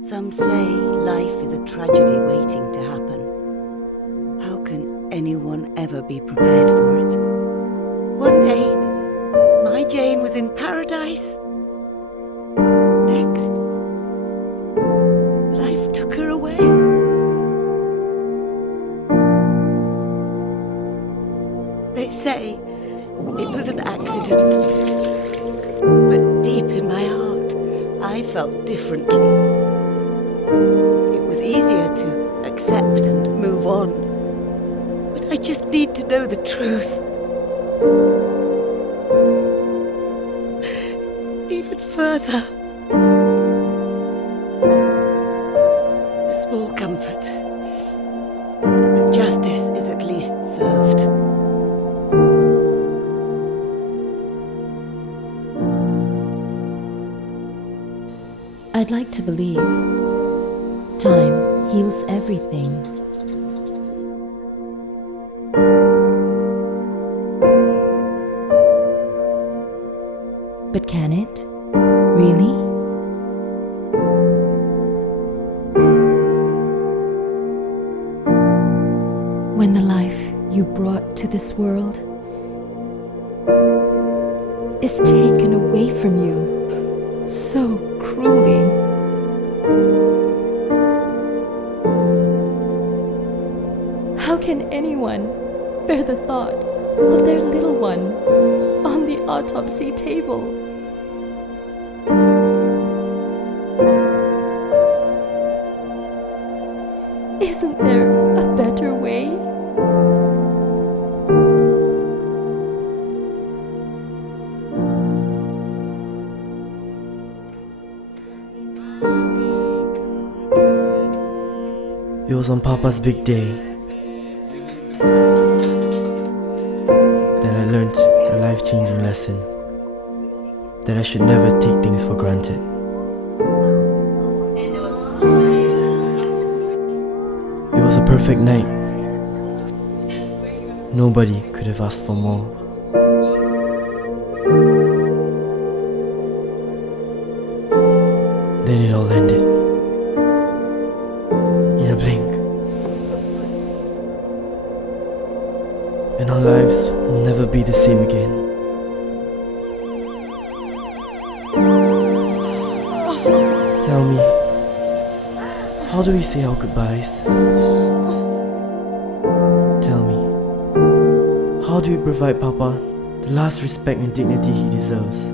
Some say life is a tragedy waiting to happen. How can anyone ever be prepared for it? One day, my Jane was in paradise. Next, life took her away. They say it was an accident, but deep in my heart, I felt differently. It was easier to accept and move on, but I just need to know the truth. Even further. A small comfort, but justice is at least served. I'd like to believe time heals everything. But can it? Really? When the life you brought to this world is taken away from you so cruelly. How can anyone bear the thought of their little one on the autopsy table? Isn't there a better way? It was on Papa's big day. Then I learnt a life-changing lesson, that I should never take things for granted. It was a perfect night. Nobody could have asked for more. Then it all ended. In a blink. And our lives will never be the same again. Tell me, how do we say our goodbyes? Tell me, how do we provide Papa the last respect and dignity he deserves?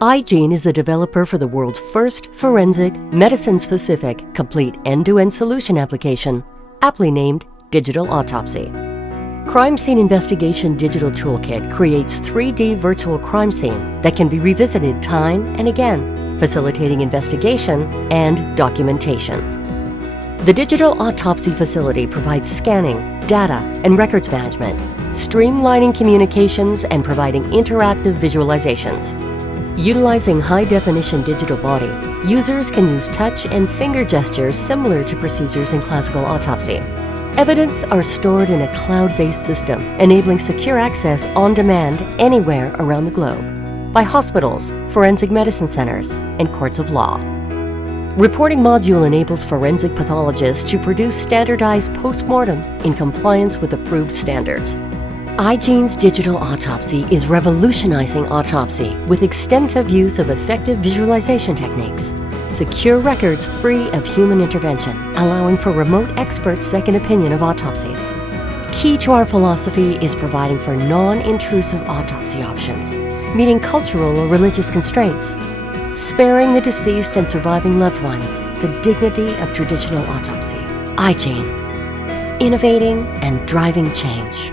iGene is a developer for the world's first forensic, medicine-specific, complete end-to-end solution application, aptly named Digital Autopsy. Crime Scene Investigation Digital Toolkit creates 3D virtual crime scene that can be revisited time and again, facilitating investigation and documentation. The Digital Autopsy facility provides scanning, data, and records management, streamlining communications and providing interactive visualizations. Utilizing high-definition digital body, users can use touch and finger gestures similar to procedures in classical autopsy. Evidence are stored in a cloud-based system, enabling secure access on demand anywhere around the globe by hospitals, forensic medicine centers, and courts of law. Reporting module enables forensic pathologists to produce standardized post-mortem in compliance with approved standards. iGene's Digital Autopsy is revolutionizing autopsy with extensive use of effective visualization techniques. Secure records free of human intervention, allowing for remote expert second opinion of autopsies. Key to our philosophy is providing for non-intrusive autopsy options, meeting cultural or religious constraints, sparing the deceased and surviving loved ones the dignity of traditional autopsy. iGene, innovating and driving change.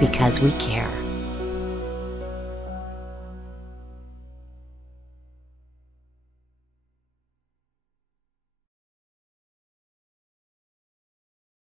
Because we care.